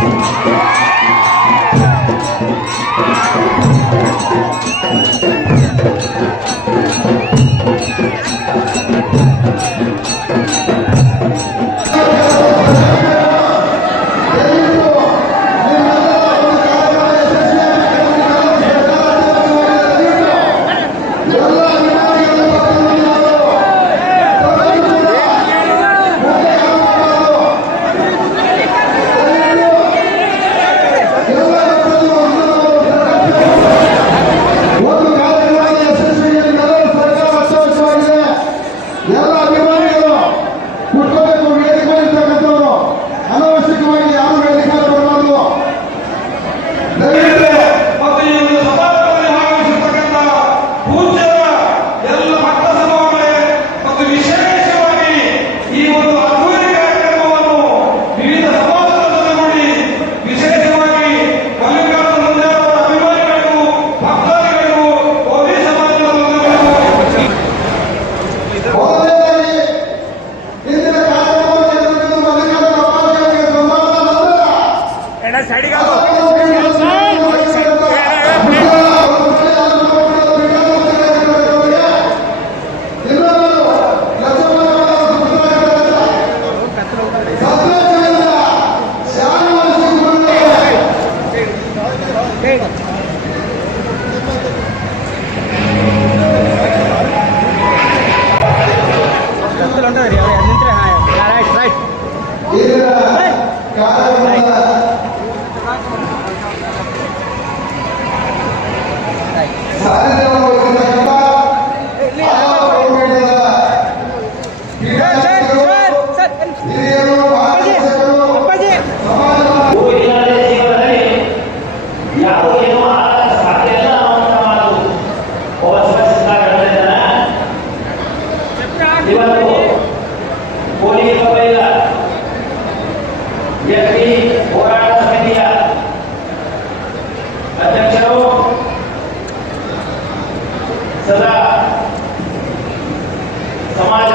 Thank you. ಬಂದವ್ರಿ ಅವ್ರು ನಿಂತ್ರೆ ರೈಟ್ ರೈಟ್ ಹಿರಿಯರು yakni orang setia ada jauh serta sama.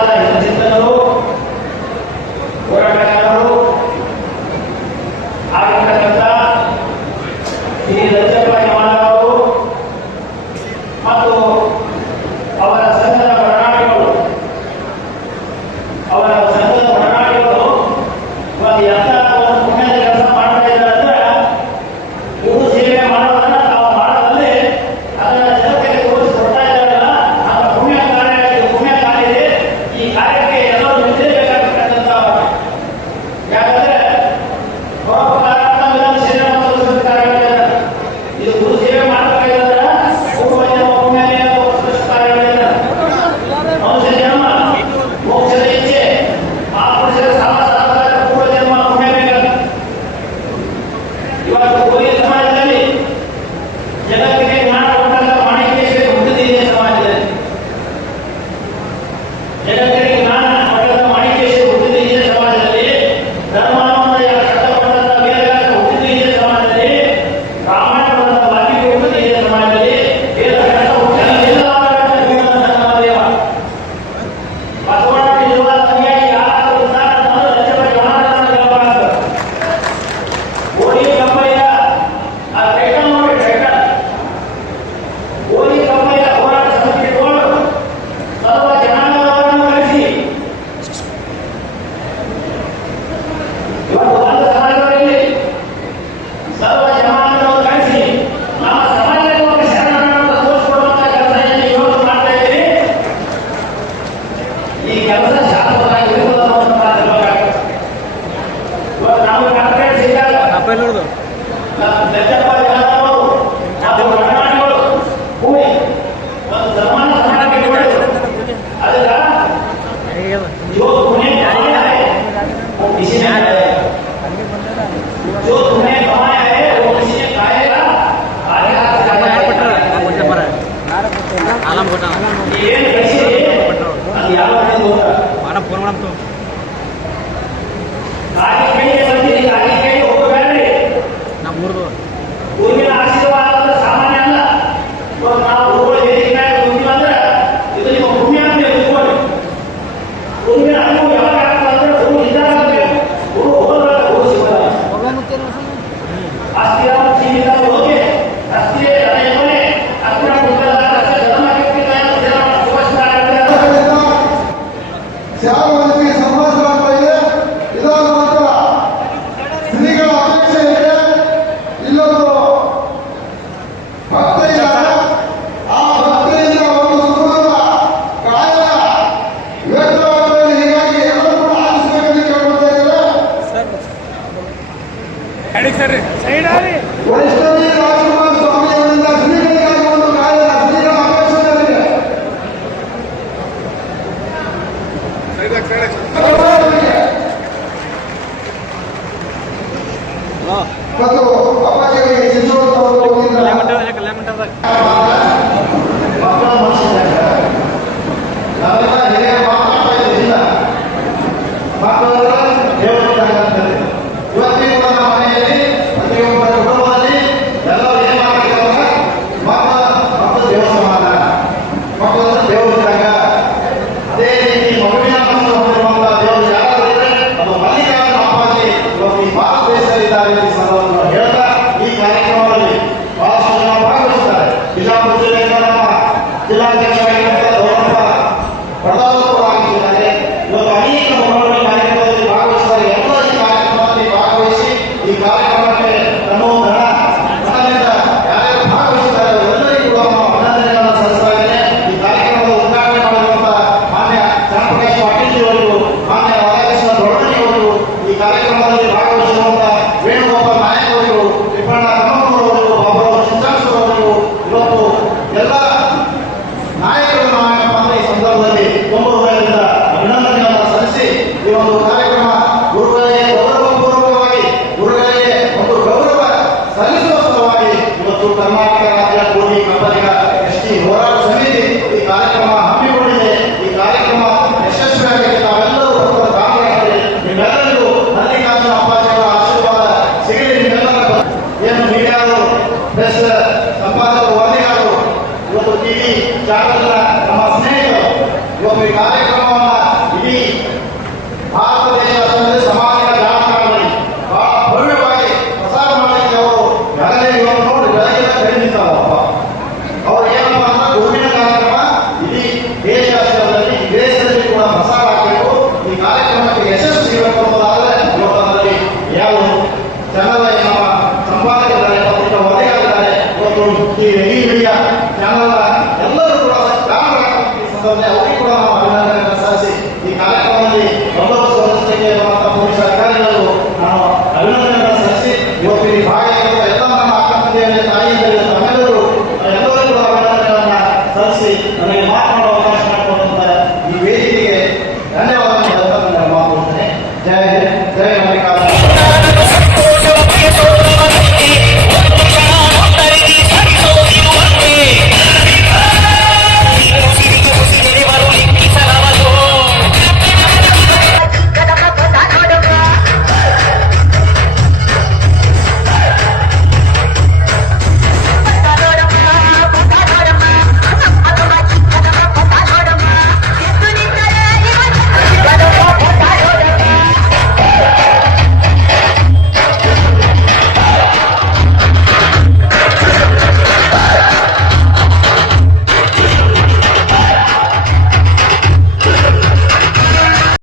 किसी ने जो तुमने कमाया है वो किसी ने खाएगा आगे हाथ जाना है आलम घोटाला ये कैसे है आलम पूर्ण तो hacia টিভি যারা ಈ ರೈಲ್ವೆಯ ಎಲ್ಲರೂ ಕೂಡ ಗ್ರಾಮ ಸಂದರ್ಭದಲ್ಲಿ ಅವರಿಗೂ ಕೂಡ ನಾವು ಅಭಿನಂದನೆಗಳನ್ನು ಸಲ್ಲಿಸಿ ಈ ಕಾರ್ಯಕ್ರಮದಲ್ಲಿ